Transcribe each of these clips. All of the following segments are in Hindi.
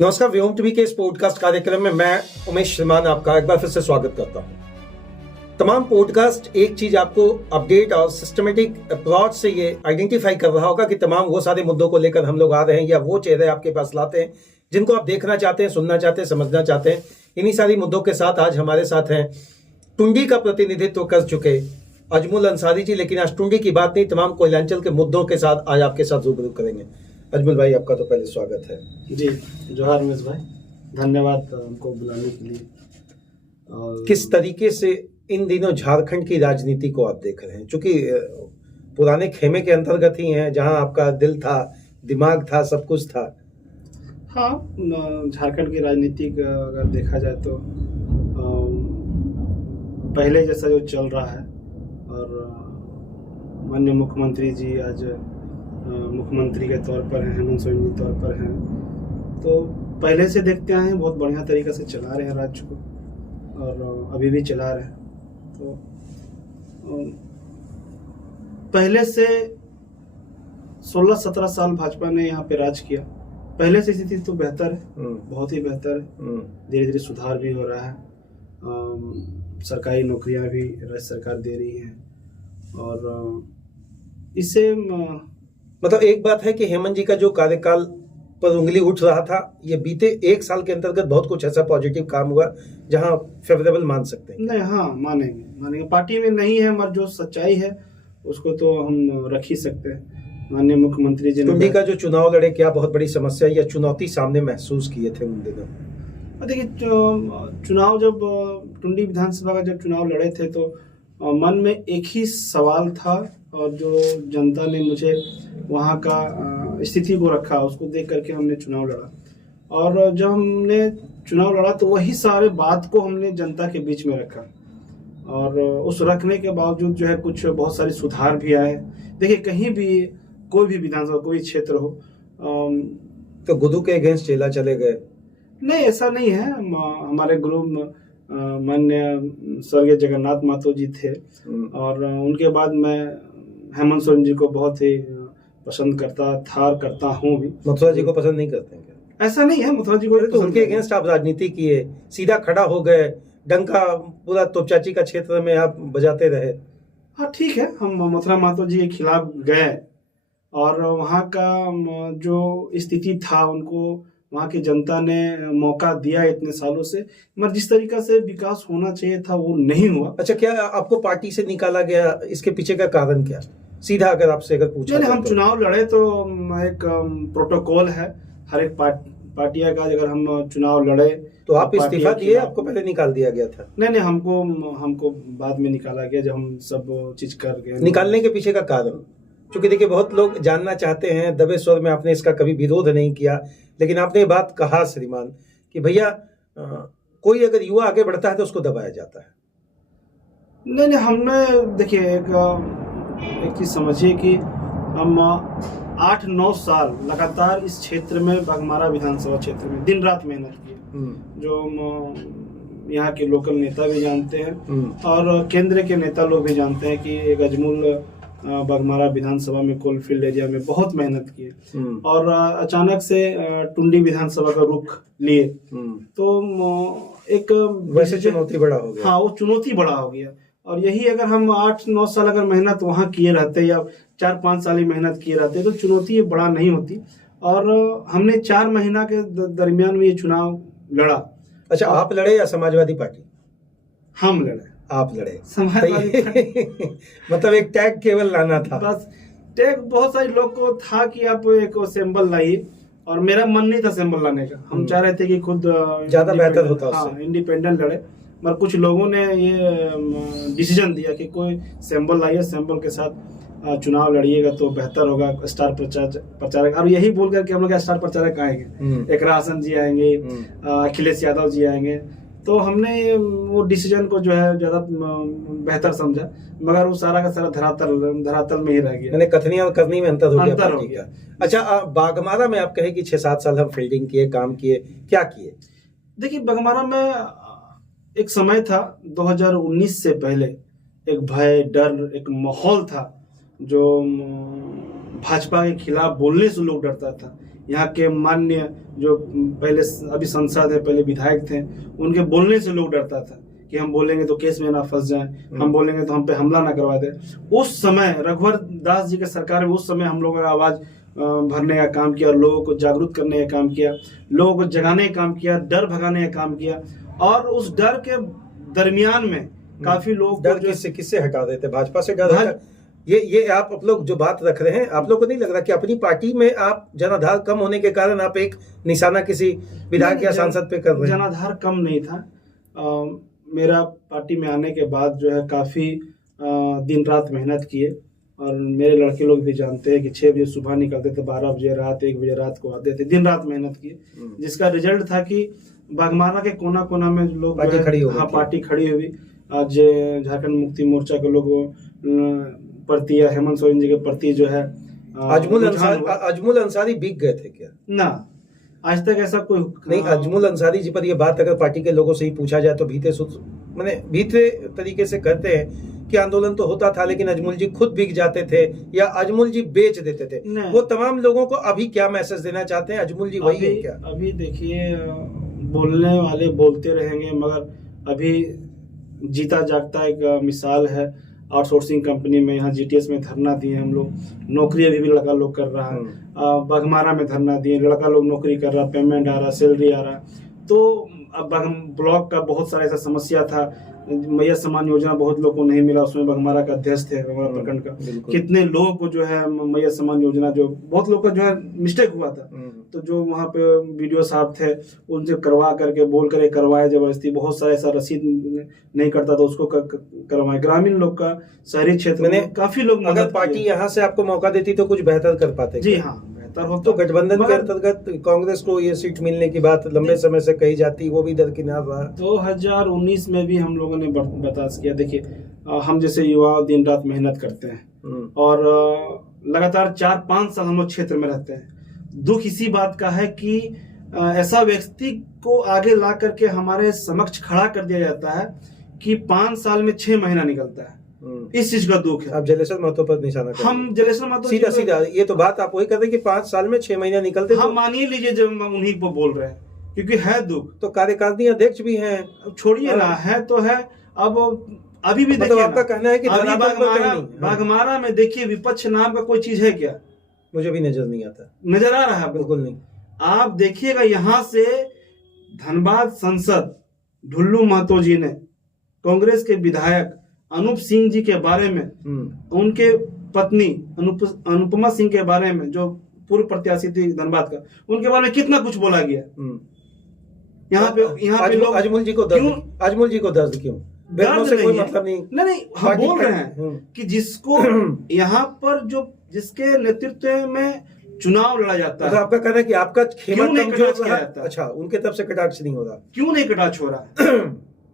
नमस्कार, व्योम टीवी के इस पॉडकास्ट कार्यक्रम में मैं उमेश श्रीमान आपका एक बार फिर से स्वागत करता हूं। तमाम पॉडकास्ट एक चीज आपको अपडेट और सिस्टमेटिक अप्रोच से ये आइडेंटिफाई कर रहा होगा कि तमाम वो सारे मुद्दों को लेकर हम लोग आ रहे हैं या वो चेहरे आपके पास लाते हैं जिनको आप देखना चाहते हैं, सुनना चाहते हैं, समझना चाहते हैं। इन्हीं सारी मुद्दों के साथ आज हमारे साथ हैं टुंडी का प्रतिनिधित्व कर चुके अजमुल अंसारी जी। लेकिन आज टुंडी की बात नहीं, तमाम कोयलांचल के मुद्दों के साथ आज आपके साथ रूबरू करेंगे। अजमुल भाई, आपका तो पहले स्वागत है। जी जोहार उमेश भाई, धन्यवाद हमको बुलाने के लिए। और किस तरीके से इन दिनों झारखंड की राजनीति को आप देख रहे हैं? चूंकि पुराने खेमे के अंतर्गत ही हैं, जहां आपका दिल था, दिमाग था, सब कुछ था। हाँ, झारखंड की राजनीति अगर देखा जाए तो पहले जैसा जो चल रहा है, और माननीय मुख्यमंत्री जी आज मुख्यमंत्री के तौर पर हैं, हेमंत सोरेन जी तौर पर हैं, तो पहले से देखते आए हैं बहुत बढ़िया तरीक़ा से चला रहे हैं राज्य को, और अभी भी चला रहे हैं। तो पहले से 16-17 साल भाजपा ने यहाँ पे राज किया। पहले से स्थिति तो बेहतर है, बहुत ही बेहतर है। धीरे धीरे सुधार भी हो रहा है। सरकारी नौकरियां भी राज्य सरकार दे रही है, और इससे मतलब एक बात है कि हेमंत जी का जो कार्यकाल पर उंगली उठ रहा था, ये बीते एक साल के अंतर्गत बहुत कुछ ऐसा पॉजिटिव काम हुआ जहां फेवरेबल मान सकते हैं। नहीं, हाँ, मानेंगे। पार्टी में नहीं है, मगर जो सच्चाई है उसको तो हम रख ही सकते हैं। माननीय मुख्यमंत्री जी टुंडी का जो चुनाव लड़े, क्या बहुत बड़ी समस्या या चुनौती सामने महसूस किए थे उन दिनों? देखिए, चुनाव जब टुंडी विधानसभा का जब चुनाव लड़े थे तो मन में एक ही सवाल था, और जो जनता ने मुझे वहाँ का स्थिति को रखा, उसको देख करके हमने चुनाव लड़ा। और जब हमने चुनाव लड़ा तो वही सारे बात को हमने जनता के बीच में रखा, और उस रखने के बावजूद जो है कुछ बहुत सारे सुधार भी आए। देखिए, कहीं भी कोई भी विधानसभा, कोई क्षेत्र हो, तो गुदू के अगेंस्ट चेला चले गए? नहीं, ऐसा नहीं है। हमारे गुरु मान्य स्वर्गीय जगन्नाथ महतो जी थे, और उनके बाद मैं हेमंत सोरेन जी को बहुत ही पसंद करता हूँ भी। मथुरा जी को पसंद नहीं करते हैं क्या? ऐसा नहीं है, मथुरा जी को तो उनके अगेंस्ट आप राजनीति किए, सीधा खड़ा हो गए, डंका पूरा तोपचाची का क्षेत्र में आप बजाते रहे। हाँ, ठीक है, हम मथुरा महतो जी के खिलाफ गए, और वहाँ का जो स्थिति था, उनको वहाँ की जनता ने मौका दिया इतने सालों से, मगर जिस तरीका से विकास होना चाहिए था वो नहीं हुआ। अच्छा, क्या आपको पार्टी से निकाला गया? इसके पीछे का कारण क्या? सीधा अगर आपसे अगर पूछा नहीं, हम चुनाव लड़े तो एक प्रोटोकॉल है हर एक पार्टियां का। अगर हम चुनाव लड़े तो आप इस्तीफा दिए, आपको पहले निकाल दिया गया था? नहीं, हमको बाद में निकाला गया, जब हम सब चीज कर गए। निकालने के पीछे का कारण, क्योंकि देखिए बहुत लोग जानना चाहते हैं, दबे स्वर में आपने इसका कभी विरोध नहीं किया, लेकिन आपने ये बात कहा श्रीमान कि भैया कोई अगर युवा आगे बढ़ता है तो उसको दबाया जाता है। नहीं, हमने देखिए एक चीज समझिए कि हम 8-9 साल लगातार इस क्षेत्र में, बाघमारा विधानसभा क्षेत्र में दिन रात मेहनत की, जो यहाँ के लोकल नेता भी जानते हैं, और केंद्र के नेता लोग भी जानते हैं कि एक अजमुल बाघमारा विधानसभा में कोलफील्ड एरिया में बहुत मेहनत की, और अचानक से टुंडी विधानसभा का रुख लिए, तो एक वैसे चुनौती बड़ा हो गया। हाँ, वो चुनौती बड़ा हो गया। और यही अगर हम 8-9 साल अगर मेहनत वहाँ किए रहते, या 4-5 साल ही मेहनत किए रहते, तो चुनौती ये बड़ा नहीं होती। और हमने 4 महीना के दरमियान में ये चुनाव लड़ा। अच्छा, आप लड़े या समाजवादी पार्टी? हम लड़े। आप लड़े? समाजवादी मतलब एक टैग केवल लाना था? बस टैग बहुत सारे लोग को था कि आप एक सिंबल लाइए, और मेरा मन नहीं था सिंबल लाने का। हम चाह रहे थे कि खुद ज्यादा बेहतर होता उससे। हाँ, इंडिपेंडेंट लड़े, मगर कुछ लोगों ने ये डिसीजन दिया कि कोई सिंबल लाइए, सिंबल के साथ चुनाव लड़िएगा तो बेहतर होगा, स्टार प्रचारक। और यही बोल करके हम लोग स्टार प्रचारक आएंगे, एक राशन जी आएंगे, अखिलेश यादव जी आएंगे। तो हमने वो डिसीजन को जो है ज्यादा बेहतर समझा, मगर वो सारा का सारा धरातल में ही रह गया। मैंने कथनी और करनी में अंतर हो गया। अच्छा, बाघमारा में आप कहे कि 6-7 साल हम फील्डिंग किए, काम किए, क्या किए? देखिए, बाघमारा में एक समय था 2019 से पहले, एक भय, डर, एक माहौल था, जो भाजपा के खिलाफ बोलने से लोग डरता था। यहाँ के मान्य जो पहले अभी सांसद है, पहले विधायक थे, उनके बोलने से लोग डरता था कि हम बोलेंगे तो केस में ना फंस जाएं, हम बोलेंगे तो हम पे हमला ना करवा दे। उस समय रघुवर दास जी के सरकार में उस समय हम लोगों ने आवाज भरने का काम किया, लोगों को जागरूक करने का काम किया, लोगों को जगाने का काम किया, डर भगाने का काम किया। और उस डर के दरमियान में काफी लोग डर किससे हटा देते? भाजपा से डर? ये आप लोग जो बात रख रहे हैं, आप लोग को नहीं लग रहा कि अपनी पार्टी में आप जनाधार कम होने के कारण आप एक निशाना किसी विधायक या सांसद पे कर रहे हैं? जनाधार कम नहीं था। मेरा पार्टी में आने के बाद जो है काफी दिन रात मेहनत किए, और मेरे लड़के लोग भी जानते हैं कि 6 बजे सुबह निकलते थे, 12 बजे रात, 1 बजे रात को आते थे, दिन रात मेहनत किए, जिसका रिजल्ट था कि बागमारा के कोना कोना में लोग पार्टी खड़ी हो गई। हाँ, पार्टी खड़ी हुई। आज झारखंड मुक्ति मोर्चा के लोग प्रति या हेमंत सोरेन जी के प्रति जो है अजमुल अंसारी बिक गए थे क्या? ना, आज तक ऐसा कोई नहीं। अजमुल अंसारी जी पर ये बात अगर पार्टी के लोगों से ही पूछा जाए तो भीतरे तरीके से कहते हैं कि आंदोलन तो होता था लेकिन अजमुल जी खुद बिक जाते थे या अजमुल जी बेच देते थे। वो तमाम लोगों को अभी क्या मैसेज देना चाहते हैं? अजमुल जी वही है क्या? अभी देखिए, बोलने वाले बोलते रहेंगे, मगर अभी जीता जागता एक मिसाल है। आउटसोर्सिंग कंपनी में यहाँ जीटीएस में धरना दिए हम लोग, नौकरी अभी भी लड़का लोग कर रहा है। बागमारा में धरना दिए, लड़का लोग नौकरी कर रहा, पेमेंट आ रहा, सैलरी आ रहा। तो अब ब्लॉक का बहुत सारा ऐसा समस्या था, मैया सम्मान योजना बहुत लोगों को नहीं मिला, उसमें बगमारा का अध्यक्ष थे, बगमारा प्रखंड का। कितने लोगों को जो है मैया सम्मान योजना, जो बहुत लोग का जो है मिस्टेक हुआ था, तो जो वहाँ पे वीडियो साहब थे उनसे करवा करके बोल कर करवाए जबरदस्ती। बहुत सारा ऐसा रसीद नहीं करता तो उसको करवाए। ग्रामीण लोग का, शहरी क्षेत्र में काफी लोग, अगर पार्टी यहाँ से आपको मौका देती तो कुछ बेहतर कर पाते। जी हाँ, तो गठबंधन के अंतर्गत कांग्रेस को ये सीट मिलने की बात लंबे समय से कही जाती, वो भी दरकिनार रहा। 2019 में भी हम लोगों ने बर्दाश्त किया। देखिए, हम जैसे युवा दिन रात मेहनत करते हैं और लगातार 4-5 साल हम लोग क्षेत्र में रहते हैं। दुख इसी बात का है कि ऐसा व्यक्ति को आगे ला करके हमारे समक्ष खड़ा कर दिया जाता है कि 5 साल में 6 महीना निकलता है। इस चीज का दुख है। अब जलेश्वर महतो पर निशाना हम जलेश्वर महतो सीधा ये तो बात आप वही कर रहे हैं कि 5 साल में 6 महीना निकलते। हम मानिए लीजिए जब उन्हीं को बोल रहे हैं, क्योंकि है दुख। तो कार्यकारिणी अध्यक्ष भी हैं, छोड़िए ना, है तो है। अब अभी भी देखिए, आपका कहना है कि बागमारा में देखिए विपक्ष नाम का कोई चीज है क्या? मुझे भी नजर नहीं आता। नजर आ रहा है? बिल्कुल नहीं। आप देखिएगा, यहाँ से धनबाद सांसद ढुल्लू महतो जी ने कांग्रेस के विधायक अनूप सिंह जी के बारे में, उनके पत्नी अनुपमा सिंह के बारे में, जो पूर्व प्रत्याशी थी धनबाद का, उनके बारे में कितना कुछ बोला गया। यहाँ पे लोग अजमुल जी को दर्द क्यों? दर्द से कोई मतलब नहीं। नहीं, हम बोल रहे हैं कि जिसको यहाँ पर जो जिसके नेतृत्व में चुनाव लड़ा जाता है, आपका कहना है कि आपका खेमा कमजोर किया जाता है। अच्छा, उनके तरफ से कटाक्ष नहीं हो रहा? क्यों नहीं कटाक्ष हो रहा है?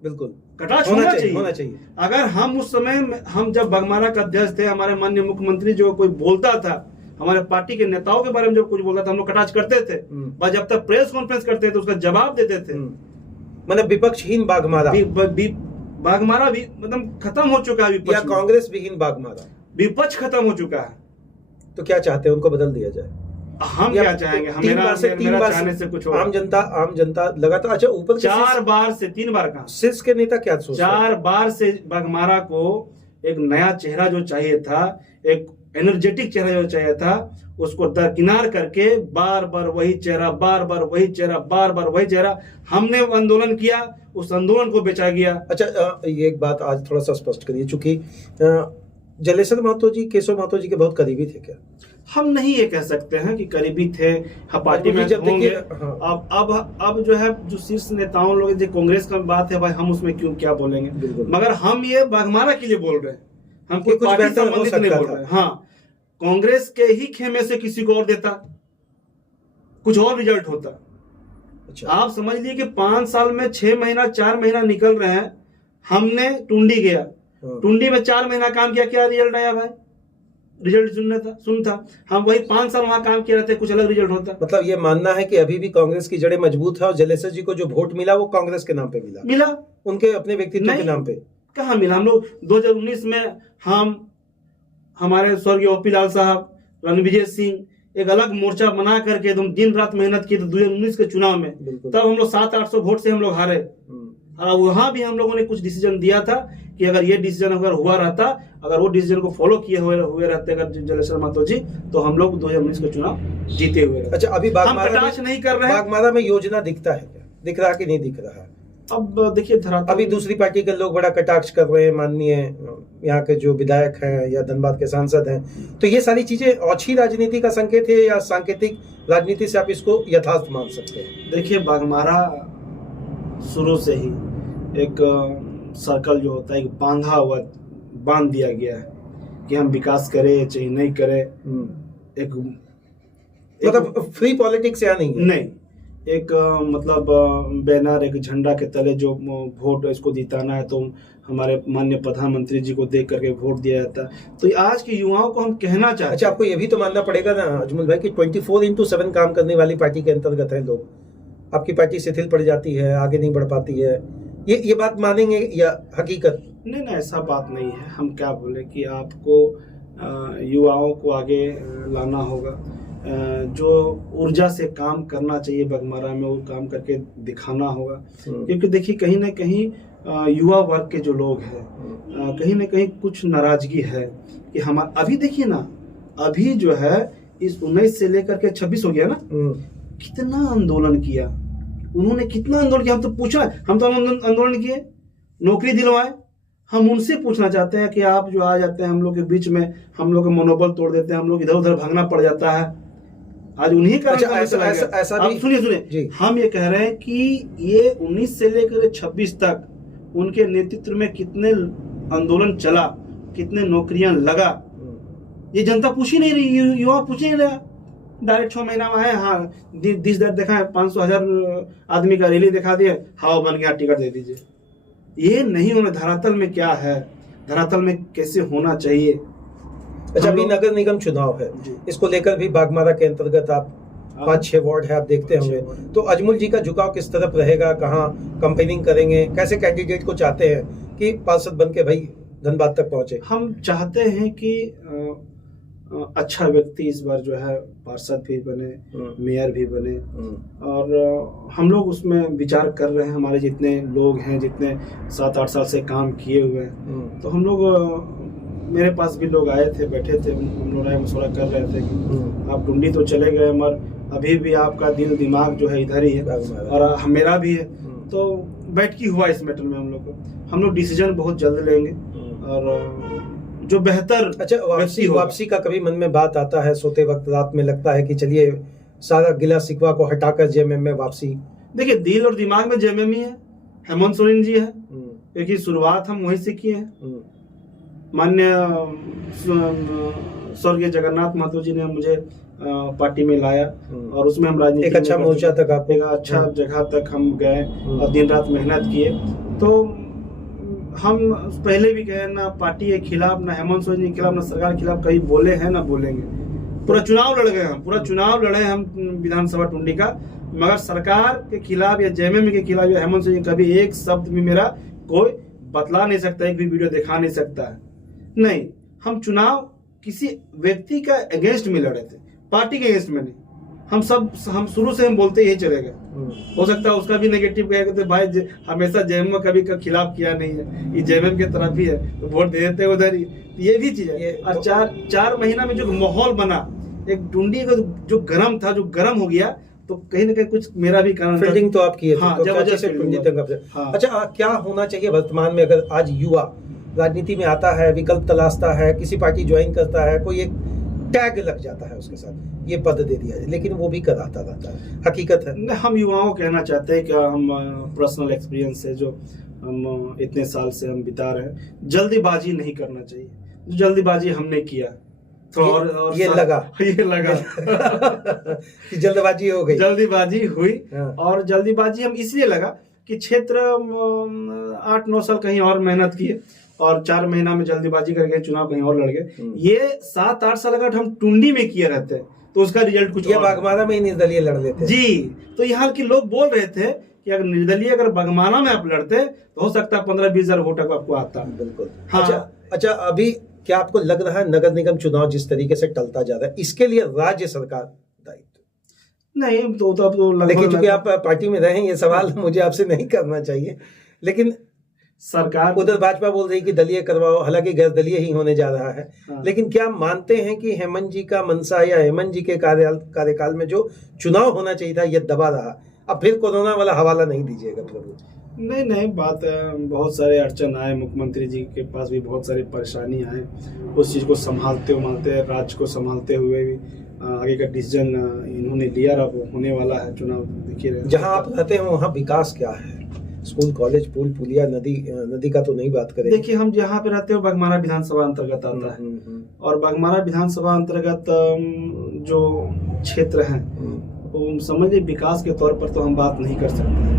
बिल्कुल कटाक्ष होना चाहिए। अगर हम उस समय, हम जब बागमारा का अध्यक्ष थे, हमारे माननीय मुख्यमंत्री जो कोई बोलता था, हमारे पार्टी के नेताओं के बारे में जब कुछ बोलता था, हम लोग कटाक्ष करते थे। बस जब तक प्रेस कॉन्फ्रेंस करते थे तो उसका जवाब देते थे। मतलब विपक्षहीन बागमारा भी मतलब खत्म हो चुका है। या कांग्रेस विहीन बागमारा, विपक्ष खत्म हो चुका है। तो क्या चाहते हैं, उनको बदल दिया जाए? हम क्या चाहेंगे? मेरा चाहने से कुछ आम जनता लगातार, अच्छा, ऊपर 4 बार से 3 बार कहा शीर्ष के नेता क्या सोचते हैं? 4 बार से बागमारा को एक नया चेहरा जो चाहिए था, एक एनर्जेटिक चेहरा जो चाहिए था, उसको दरकिनार करके बार बार वही चेहरा, बार बार वही चेहरा, बार बार वही चेहरा। हमने आंदोलन किया, उस आंदोलन को बेचा गया। अच्छा, ये एक बात आज थोड़ा सा स्पष्ट करिए, चूंकि जलेश्वर महतो जी केशव महतो जी के बहुत करीबी थे क्या? हम नहीं ये कह सकते हैं कि करीबी थे, पार्टी में होंगे। अब जो है, जो शीर्ष नेताओं लोग, जो कांग्रेस का बात है भाई, हम उसमें क्यों क्या बोलेंगे, मगर हम ये बागमारा के लिए बोल रहे हैं, हम कोई पार्टी संबंधित नहीं बोल रहे। हाँ, कांग्रेस के ही खेमे से किसी को और देता, कुछ और रिजल्ट होता। अच्छा, आप समझ लीजिए कि 5 साल में 6 महीना 4 महीना निकल रहे हैं। हमने टुंडी गया, टुंडी में 4 महीना काम किया, क्या रिजल्ट आया भाई? रिजल्ट सुनता हम वही 5 साल वहां काम किए रहते, कुछ अलग रिजल्ट होता। मतलब ये मानना है कि अभी भी कांग्रेस की जड़ें मजबूत है और जलेश्वर जी को जो वोट मिला वो कांग्रेस के नाम पे मिला, उनके अपने व्यक्तित्व के नाम पे कहाँ मिला? हम लोग 2019 में हमारे स्वर्गीय ओपी लाल साहब, रणविजय सिंह, एक अलग मोर्चा बना करके एकदम दिन रात मेहनत की, तो 2019 के चुनाव में तब हम लोग 700-800 वोट से हम लोग हारे। और वहां भी हम लोगों ने कुछ डिसीजन दिया था कि अगर ये डिसीजन अगर हुआ रहता, अगर वो डिसीजन को फॉलो किए हुए रहते अगर जलेश्वर महतो जी, तो हम लोग 2019 का चुनाव जीते हुए रहते। अच्छा, अभी हम कटाक्ष नहीं कर रहे हैं। बागमारा में योजना दिखता है क्या? दिख रहा कि नहीं दिख रहा है? अब देखिए अभी दूसरी पार्टी के लोग बड़ा कटाक्ष कर रहे हैं, माननीय यहाँ के जो विधायक हैं या धनबाद के सांसद हैं, तो ये सारी चीजें ओछी राजनीति का संकेत है या सांकेतिक राजनीति से आप इसको यथार्थ मान सकते हैं? देखिए, बागमारा शुरू से ही एक सर्कल जो होता है, एक बांध दिया गया है कि हम विकास करें चाहे नहीं करें। एक मतलब फ्री पॉलिटिक्स यहाँ नहीं, एक मतलब बैनर, एक झंडा के तले जो वोट इसको जिताना है तो हमारे माननीय प्रधानमंत्री जी को देख करके वोट दिया जाता है। तो आज के युवाओं को हम कहना चाहते हैं। अच्छा, आपको ये भी तो मानना पड़ेगा ना अजमल भाई कि 24/7 काम करने वाली पार्टी के अंतर्गत है लोग। आपकी पार्टी शिथिल पड़ जाती है, आगे नहीं बढ़ पाती है, ये बात मानेंगे या हकीकत? नहीं, ऐसा बात नहीं है। हम क्या बोले कि आपको युवाओं को आगे लाना होगा, जो ऊर्जा से काम करना चाहिए बागमारा में, वो काम करके दिखाना होगा। क्योंकि देखिए, कहीं ना कहीं युवा वर्ग के जो लोग हैं, कहीं ना कहीं कुछ नाराजगी है कि हमारा अभी देखिए ना, अभी जो है इस 19 से लेकर के 26 हो गया ना, कितना आंदोलन किया उन्होंने, कितना आंदोलन किया। हम तो पूछा, हम तो आंदोलन किए, नौकरी दिलवाए। हम उनसे पूछना चाहते हैं कि आप जो आ जाते हैं हम लोग के बीच में, हम लोग का मनोबल तोड़ देते हैं, हम लोग इधर उधर भागना पड़ जाता है। आज उन्हीं का ऐसा भी सुनिए, हम ये कह रहे हैं कि ये 19 से लेकर 26 तक उनके नेतृत्व में कितने आंदोलन चला, कितने नौकरियां लगा, ये जनता पूछ ही नहीं रही, युवा पूछ ही नहीं रहा। डायरेक्ट 6 महीना में है, हाँ दिस दैट देखा है, 500,000 आदमी का रैली दिखा दिया, हाँ बन गया, टिकट दे दीजिए। ये नहीं होना। धरातल में क्या है, धरातल में कैसे होना चाहिए। अच्छा, अभी नगर निगम चुनाव है, इसको लेकर भी बागमारा के अंतर्गत आप 5-6 वार्ड है, आप देखते होंगे, तो अजमल जी का झुकाव किस तरफ रहेगा? कहाँ कंपेनिंग करेंगे? कैसे कैंडिडेट को चाहते हैं कि पार्षद बन के भाई धनबाद तक पहुंचे? हम चाहते हैं कि अच्छा व्यक्ति इस बार जो है पार्षद भी बने, मेयर भी बने, और हम लोग उसमें विचार कर रहे हैं। हमारे जितने लोग हैं, जितने 7-8 साल से काम किए हुए हैं, तो हम लोग, मेरे पास भी लोग आए थे, बैठे थे, हम लोग राय मशवरा कर रहे थे कि आप टुंडी तो चले गए, मगर अभी भी आपका दिल दिमाग जो है इधर ही है, और मेरा भी है। तो बैठकी हुआ इस मैटर में हम लोग डिसीजन बहुत जल्द लेंगे, और जो बेहतर। अच्छा, वापसी का कभी मन में बात आता है? सोते वक्त रात में लगता है कि चलिए सारा गिला शिकवा को हटाकर जेएमएम में वापसी? देखिए, दिल और दिमाग में जेएमएम ही है, हेमंत सोरेन जी है, क्योंकि शुरुआत हम वहीं से किए हैं। माननीय स्वर्गीय जगन्नाथ महतो जी ने मुझे पार्टी में लाया, और उसमें हम राजनीति एक अच्छा मोर्चा तक, आप एक अच्छा जगह तक हम गए और दिन रात मेहनत किए। तो हम पहले भी कहे ना पार्टी के खिलाफ, ना हेमंत सोरेन जी के खिलाफ, ना सरकार के खिलाफ कहीं बोले हैं ना बोलेंगे। पूरा चुनाव लड़ गए हम, पूरा चुनाव लड़े हम विधानसभा टुंडी का, मगर सरकार के खिलाफ या जेएमएम के खिलाफ या हेमंत सोरेन कभी एक शब्द भी मेरा कोई बतला नहीं सकता, एक भी वीडियो दिखा नहीं सकता है। नहीं, हम चुनाव किसी व्यक्ति का अगेंस्ट में लड़े थे, पार्टी के अगेंस्ट में नहीं। हम शुरू से हम बोलते यही चले गए। हो सकता है उसका भी नेगेटिव कहेगा तो भाई हमेशा जेएमएम कभी का खिलाफ किया नहीं है, ये जेएमएम के तरफ ही है, तो वोट दे देते उधर ही। ये भी चीज है। और 4 महीना में जो माहौल बना, एक टुंडी का जो गर्म था, जो गर्म हो गया, तो कहीं ना कहीं कुछ मेरा भी कारण, फील्डिंग तो आप किए थे। हाँ, अच्छा, क्या होना चाहिए वर्तमान में? अगर आज युवा राजनीति में आता है, विकल्प तलाशता है, किसी पार्टी ज्वाइन करता है, कोई एक टैग लग जाता है उसके साथ, ये पद दे दिया है, लेकिन वो भी कराता रहता है, हकीकत है? हम युवाओं को कहना चाहते हैं कि हम पर्सनल एक्सपीरियंस से जो हम इतने साल से हम बिता रहे हैं, जल्दीबाजी नहीं करना चाहिए। जो जल्दीबाजी हमने किया तो और ये लगा कि जल्दबाजी हो गई, जल्दीबाजी हुई। और जल्दीबाजी हम इसलिए लगा कि क्षेत्र 8-9 साल कहीं और मेहनत किए, और 4 महीना में जल्दीबाजी करके चुनाव कहीं और लड़ गए। ये 7-8 साल अगर हम टुंडी में किए रहते तो उसका रिजल्ट कुछ, ये बागमारा में ही निर्दलीय लड़ लेते जी। तो यहाँ के लोग बोल रहे थे कि अगर निर्दलीय अगर बागमारा में आप लड़ते तो हो सकता है 15-20 हजार वोट आपको आता। बिल्कुल। हाँ। अच्छा, अभी क्या आपको लग रहा है नगर निगम चुनाव जिस तरीके से टलता जा रहा है इसके लिए राज्य सरकार दायित्व? नहीं तो अब तो लेकिन चूंकि आप पार्टी में रहे, ये सवाल मुझे आपसे नहीं करना चाहिए, लेकिन सरकार उधर भाजपा बोल रही कि दलीय करवाओ, हालांकि गैर दलीय ही होने जा रहा है। हाँ। लेकिन क्या मानते हैं कि हेमंत जी का मनसा या हेमंत जी के कार्यकाल में जो चुनाव होना चाहिए था ये दबा रहा? अब फिर कोरोना वाला हवाला नहीं दीजिएगा प्रभु। नहीं बात बहुत सारे अड़चन आए, मुख्यमंत्री जी के पास भी बहुत सारी परेशानी आए, उस चीज़ को संभालते राज्य को संभालते हुए भी आगे का डिसीजन इन्होंने लिया। अब होने वाला है चुनाव, देखिए। जहां आप रहते हैं वहां विकास क्या है? स्कूल, कॉलेज, पुल, पुलिया, नदी का तो नहीं बात करें। देखिए, हम जहाँ पे रहते हो बघमारा विधानसभा अंतर्गत आता है, और बघमारा विधानसभा अंतर्गत जो क्षेत्र है वो समझ लीजिए विकास के तौर पर तो हम बात नहीं कर सकते।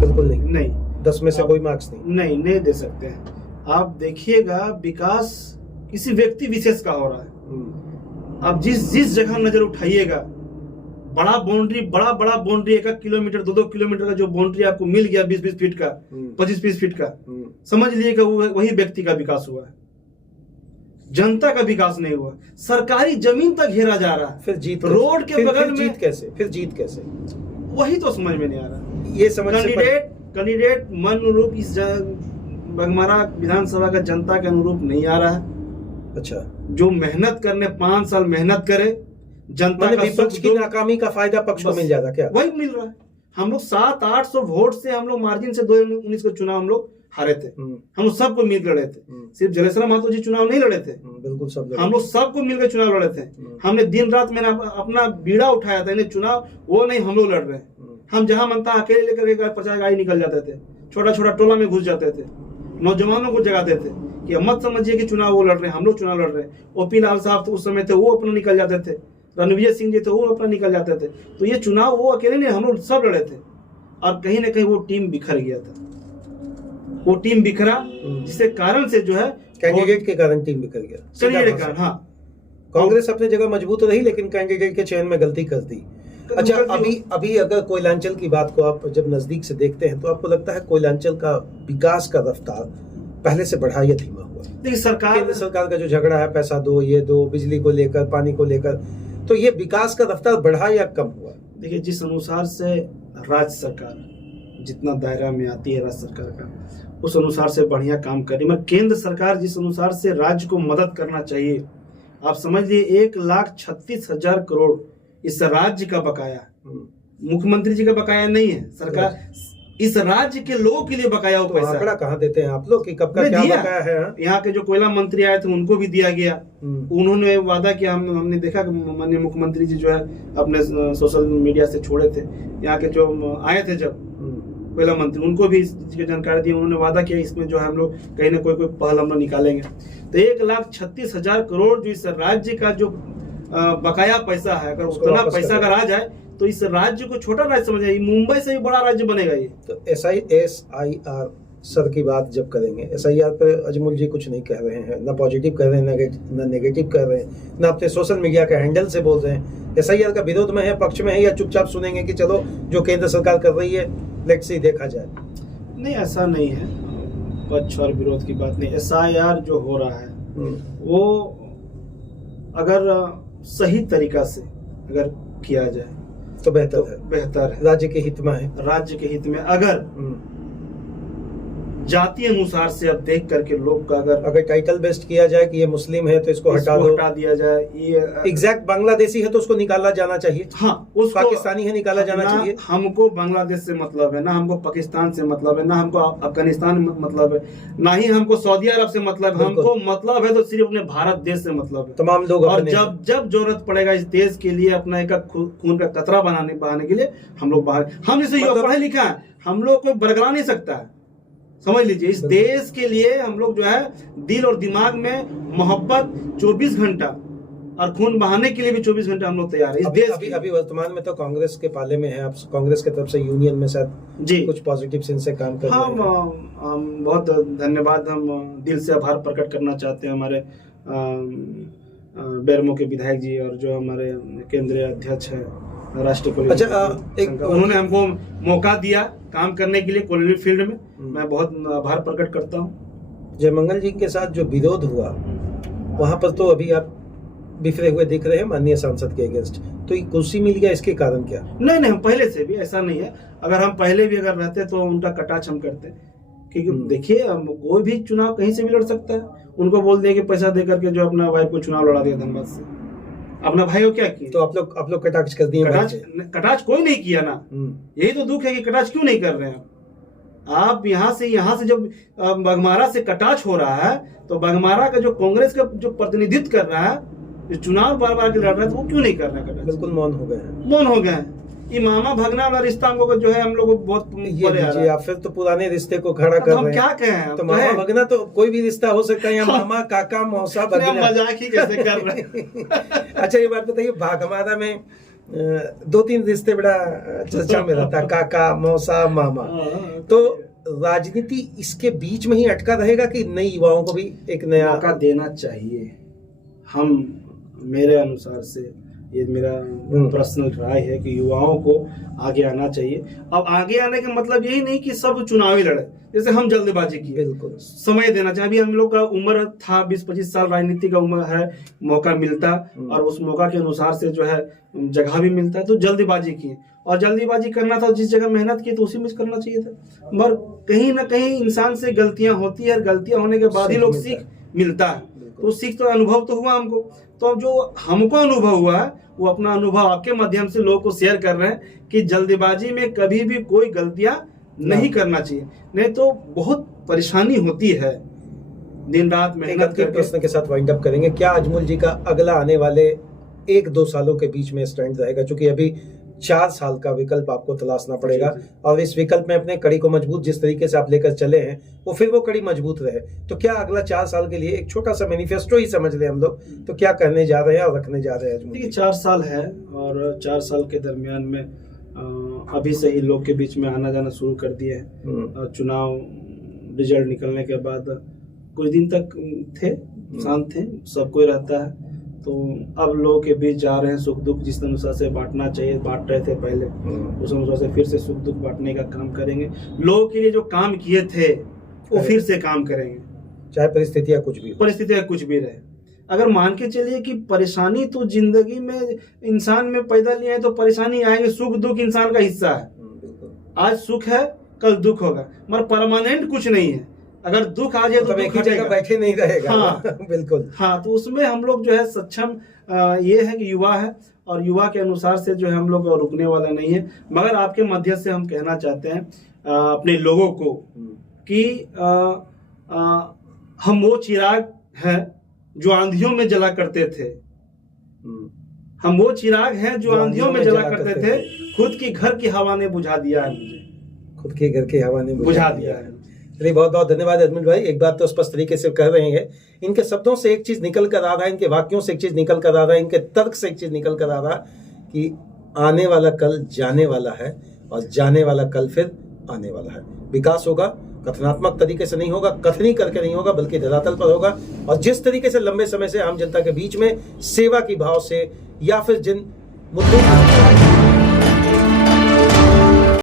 बिल्कुल नहीं। 10 में से कोई मार्क्स नहीं दे सकते हैं। आप देखिएगा विकास किसी व्यक्ति विशेष का हो रहा है। आप जिस जगह नजर उठाइएगा, बड़ा बाउंड्री 1 किलोमीटर 2 किलोमीटर का जो बाउंड्री आपको मिल गया 20 फीट का, 25 फीट का, समझ लीजिएगा वही व्यक्ति का विकास हुआ है, जनता का विकास नहीं हुआ। सरकारी जमीन तक घेरा जा रहा है, फिर जीत रोड के बगल में जीत कैसे? वही तो समझ में नहीं आ रहा। ये समझ कैंडिडेट मन अनुरूप इस बघमारा विधानसभा का जनता के अनुरूप नहीं आ रहा है। अच्छा, जो मेहनत करने 5 साल मेहनत करे, जनता का विपक्ष की नाकामी का फायदा पक्ष को मिल जाता, क्या वही मिल रहा है? हम लोग 700-800 वोट से हम लोग मार्जिन से 2019 का चुनाव हम लोग हारे थे। हम लोग सबको मिलकर लड़े थे, सिर्फ जलेश्वर महतो जी चुनाव नहीं लड़े थे, बिल्कुल सब हम लोग सबको मिलकर चुनाव लड़े थे। हमने दिन रात में अपना बीड़ा उठाया था, इन्हें चुनाव वो नहीं हम लोग लड़ रहे हैं। हम जहां मनता अकेले लेकर 50 गाड़ी निकल जाते थे, छोटा टोला में घुस जाते थे, नौजवानों को जगाते थे कि मत समझिए कि चुनाव वो लड़ रहे हैं, हम लोग चुनाव लड़ रहे हैं। ओपी लाल साहब तो उस समय थे, वो अपना निकल जाते थे, रणविजय सिंह जी थे, वो अपना निकल जाते थे। तो ये चुनाव वो अकेले नहीं, हम लोग सब लड़े थे, और कहीं ना कहीं वो टीम बिखर गया था। वो टीम बिखरा जिसके कारण से जो है कैंडिडेट के कारण टीम बिखर गया। कैंडिडेट के कारण, हाँ, कांग्रेस अपनी जगह मजबूत रही लेकिन कैंडिडेट के चयन में गलती कर दी। अच्छा, अभी अगर कोयलांचल की बात को आप जब नजदीक से देखते हैं तो आपको लगता है कोयलांचल का विकास का रफ्तार पहले से बढ़ा या धीमा हुआ? देखिए, केंद्र सरकार का जो झगड़ा है, पैसा दो, ये दो, बिजली को लेकर, पानी को लेकर, तो ये विकास का रफ्तार बढ़ा या कम हुआ? देखिए, जिस अनुसार से राज्य सरकार जितना दायरा में आती है राज्य सरकार का, उस अनुसार से बढ़िया काम कर रही है। केंद्र सरकार जिस अनुसार से राज्य को मदद करना चाहिए, आप समझ लिए 1,36,000 करोड़ इस राज्य का बकाया, मुख्यमंत्री जी का बकाया नहीं है, सरकार इस राज्य के लोगों के लिए बकाया हो पैसा। आंकड़ा कहाँ देते हैं आप लोग कि कब का क्या बकाया है? यहाँ के जो कोयला मंत्री आए थे उनको भी दिया गया। उन्होंने वादा किया, हमने देखा कि माननीय मुख्यमंत्री जी जो है अपने सोशल मीडिया से छोड़े थे, यहाँ के जो आए थे जब कोयला मंत्री, उनको भी इस चीज की जानकारी दी। उन्होंने वादा किया इसमें जो है हम लोग कहीं ना कोई पहल हम लोग निकालेंगे। तो 1,36,000 करोड़ जो इस राज्य का जो बकाया पैसा है, अगर उतना पैसा अगर आ जाए तो इस राज्य को छोटा राज्य समझिए, मुंबई से भी बड़ा राज्य बनेगा ये। तो SIR सर की बात जब करेंगे, SIR पे अजमल जी कुछ नहीं कह रहे हैं, ना पॉजिटिव कह रहे हैं, ना नेगेटिव कह रहे हैं, ना अपने सोशल मीडिया के हैंडल से बोल रहे हैं। SIR का विरोध में है, पक्ष में है, या चुपचाप सुनेंगे कि चलो जो केंद्र सरकार कर रही है लेट्स सी, देखा जाए? नहीं, ऐसा नहीं है, पक्ष और विरोध की बात नहीं। SIR जो हो रहा है वो अगर सही तरीका से अगर किया जाए तो बेहतर है, राज्य के हित में है। राज्य के हित में अगर जाति अनुसार से अब देख करके लोग का अगर टाइटल बेस्ड किया जाए कि ये मुस्लिम है तो इसको हटा दिया जाए, ये एग्जैक्ट बांग्लादेशी है तो उसको निकाला जाना चाहिए। हाँ, उसको पाकिस्तानी है निकाला जाना चाहिए। हमको बांग्लादेश से मतलब है ना, हमको पाकिस्तान से मतलब है ना, हमको अफगानिस्तान मतलब है ना, ही हमको सऊदी अरब से मतलब है। हमको मतलब है तो सिर्फ अपने भारत देश से मतलब है। तमाम लोग, और जब जरूरत पड़ेगा इस देश के लिए अपना एक खून का कतरा बहाने के लिए हम लोग बाहर, हम जैसे पढ़े लिखा है, हम लोग कोई बरगला नहीं सकता है, समझ लीजिए। इस देश के लिए हम लोग जो है दिल और दिमाग में मोहब्बत 24 घंटा और खून बहाने के लिए भी 24 घंटा हम लोग तैयार है। इस देश अभी वर्तमान में तो कांग्रेस के पाले में है, आप कांग्रेस की तरफ से यूनियन में शायद जी कुछ पॉजिटिव सेंस से काम कर रहे हैं। हम बहुत धन्यवाद, हम दिल से आभार प्रकट करना चाहते हैं हमारे बेरमो के विधायक जी और जो हमारे केंद्रीय अध्यक्ष है राष्ट्रीय। अच्छा, उन्होंने हमको मौका दिया काम करने के लिए कॉलोनी फील्ड में, मैं बहुत आभार प्रकट करता हूँ। जयमंगल जी के साथ जो विरोध हुआ वहां पर तो अभी आप बिखरे हुए दिख रहे हैं माननीय सांसद के अगेंस्ट, तो ये कुर्सी मिल गया, इसके कारण क्या? नहीं नहीं, हम पहले से भी ऐसा नहीं है। अगर हम पहले भी अगर रहते तो उनका कटाक्ष हम करते, क्योंकि देखिए कोई भी चुनाव कहीं से भी लड़ सकता है। उनको बोल दिया कि पैसा दे करके जो अपना वाइफ को चुनाव लड़ा दिया धनबाद से, अपना भाई को क्या किया? तो आप लोग कटाक्ष कर दिए? कटाक्ष कोई नहीं किया ना, यही तो दुख है कि कटाक्ष क्यों नहीं कर रहे हैं आप। यहाँ से जब बघमारा से कटाक्ष हो रहा है, तो बघमारा का जो कांग्रेस का जो प्रतिनिधित्व कर रहा है, जो चुनाव बार बार के लड़ रहा है, तो वो क्यों नहीं कर रहे हैं? बिल्कुल मौन हो गए हैं, मौन हो गए हैं। ये मामा भगना वाला रिश्ता हम लोग जो है, हम लोग बहुत ये आप फिर तो पुराने रिश्ते को खड़ा कर रहे हैं। हम क्या कहें? तो मामा भगना तो कोई भी रिश्ता हो सकता है, या मामा काका मौसा भगना, मजाक ही कैसे कर रहे हैं? अच्छा ये बात बताइए, भागमारा में 2-3 रिश्ते बड़ा चर्चा में रहता, काका मौसा मामा, तो राजनीति इसके बीच में ही अटका रहेगा कि नई युवाओं को भी एक नया मौका देना चाहिए? हम मेरे अनुसार से ये मेरा पर्सनल राय है कि युवाओं को आगे आना चाहिए। अब आगे आने का मतलब यही नहीं कि सब चुनावी लड़े, जैसे हम जल्दबाजी की, बिल्कुल समय देना चाहिए। अभी हम लोग का उम्र था 20-25 साल, राजनीति का उम्र है, मौका मिलता और उस मौका के अनुसार से जो है जगह भी मिलता है, तो जल्दबाजी की, और जल्दीबाजी करना था, जिस जगह मेहनत की तो उसी में करना चाहिए था। मगर कहीं ना कहीं इंसान से गलतियां होती है, गलतियां होने के बाद ही लोग सीख मिलता है, तो सीख तो अनुभव तो हुआ हमको। तो अब जो हमको अनुभव हुआ है, वो अपना अनुभव आपके माध्यम से लोगों को शेयर कर रहे हैं कि जल्दबाजी में कभी भी कोई गलतियां नहीं करना चाहिए, नहीं तो बहुत परेशानी होती है। दिन रात मेहनत के प्रश्न के साथ वाइंड अप करेंगे, क्या अजमल जी का अगला आने वाले 1-2 सालों के बीच में स्टैंड रहेगा? क्योंकि अभी 4 साल का विकल्प आपको तलाशना पड़ेगा, और इस विकल्प में अपने कड़ी को मजबूत जिस तरीके से आप लेकर चले हैं, वो फिर वो कड़ी मजबूत रहे। तो क्या अगला 4 साल के लिए एक छोटा सा मैनिफेस्टो ही समझ ले हम लोग, तो क्या करने जा रहे हैं और रखने जा रहे हैं? देखिए 4 साल है, और 4 साल के दरमियान में अभी से ही लोग के बीच में आना जाना शुरू कर दिए हैं। चुनाव रिजल्ट निकलने के बाद कुछ दिन तक थे, शांत थे, सब कोई रहता है, तो अब लोगों के बीच जा रहे हैं। सुख दुख जिस अनुसार से बांटना चाहिए बांट रहे थे पहले, उस अनुसार से फिर से सुख दुख बांटने का काम करेंगे। लोगों के लिए जो काम किए थे वो फिर से काम करेंगे, चाहे परिस्थितियां कुछ भी रहे। अगर मान के चलिए कि परेशानी तो जिंदगी में इंसान में पैदा लिए हैं, तो परेशानी आएंगे, सुख दुख इंसान का हिस्सा है। आज सुख है, कल दुख होगा, मगर परमानेंट कुछ नहीं है। अगर दुख आ जाए तो एक ही जगह बैठे नहीं रहेगा। हाँ बिल्कुल। हाँ, तो उसमें हम लोग जो है सक्षम ये है कि युवा है, और युवा के अनुसार से जो है हम लोग रुकने वाला नहीं है। मगर आपके माध्यम से हम कहना चाहते हैं अपने लोगों को कि हम वो चिराग हैं जो आंधियों में जला करते थे। हम वो चिराग हैं जो आंधियों में जला करते थे, खुद की घर की हवा ने बुझा दिया है मुझे, खुद के घर की हवा ने बुझा दिया है। चलिए, बहुत बहुत धन्यवाद अजमल भाई। एक बात तो स्पष्ट तरीके से कह रहे हैं, इनके शब्दों से एक चीज निकल कर आ रहा है, इनके वाक्यों से एक चीज निकल कर आ रहा है, इनके तर्क से एक चीज निकल कर आ रहा है कि आने वाला कल जाने वाला है, और जाने वाला कल फिर आने वाला है। विकास होगा, कथनात्मक तरीके से नहीं होगा, कथनी करके नहीं होगा, बल्कि धरातल पर होगा। और जिस तरीके से लंबे समय से आम जनता के बीच में सेवा की भाव से, या फिर जिन मुद्दों